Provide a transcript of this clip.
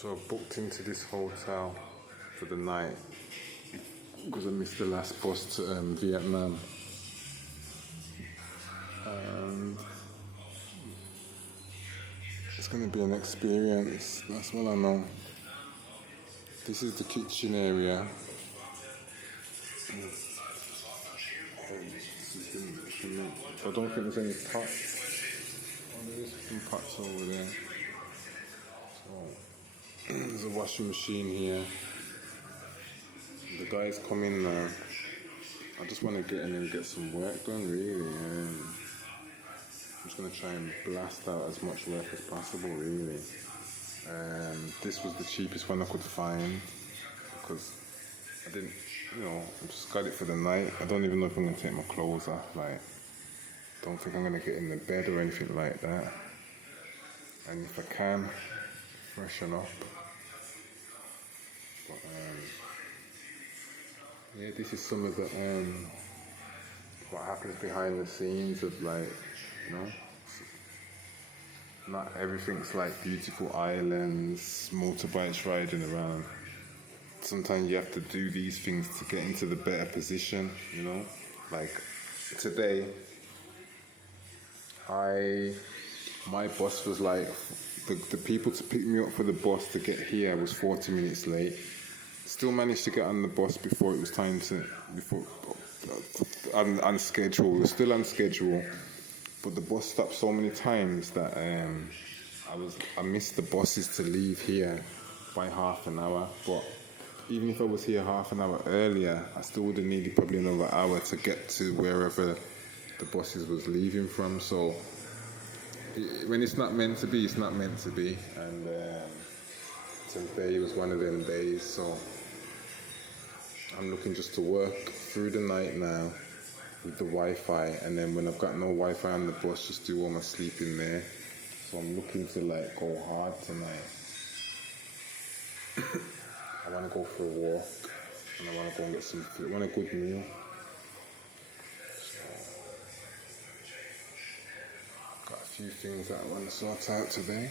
So I booked into this hotel for the night because I missed the last bus to Vietnam. And it's going to be an experience, that's what I know. This is the kitchen area. I don't think there's any pots. Oh, there is some pots over there. So, there's a washing machine here. The guys come in now. I just want to get in and get some work done, really. I'm just going to try and blast out as much work as possible, really. This was the cheapest one I could find because I didn't, I just got it for the night. I don't even know if I'm going to take my clothes off. Don't think I'm going to get in the bed or anything like that. And if I can, freshen up. But, yeah, this is some of the, what happens behind the scenes of not everything's like beautiful islands, motorbikes riding around. Sometimes you have to do these things to get into the better position, Like today, my bus was like, the people to pick me up for the bus to get here was 40 minutes late. Still managed to get on the bus before it was time to, on schedule. We were still on schedule, but the bus stopped so many times that I missed the buses to leave here by half an hour. But even if I was here half an hour earlier, I still would have needed probably another hour to get to wherever the buses was leaving from. So when it's not meant to be, it's not meant to be. And today was one of them days. So I'm looking just to work through the night now with the Wi-Fi, and then when I've got no Wi-Fi on the bus, just do all my sleeping there. So I'm looking to go hard tonight. I want to go for a walk, and I want to go and get some food. I want a good meal. So, got a few things that I want to sort out today.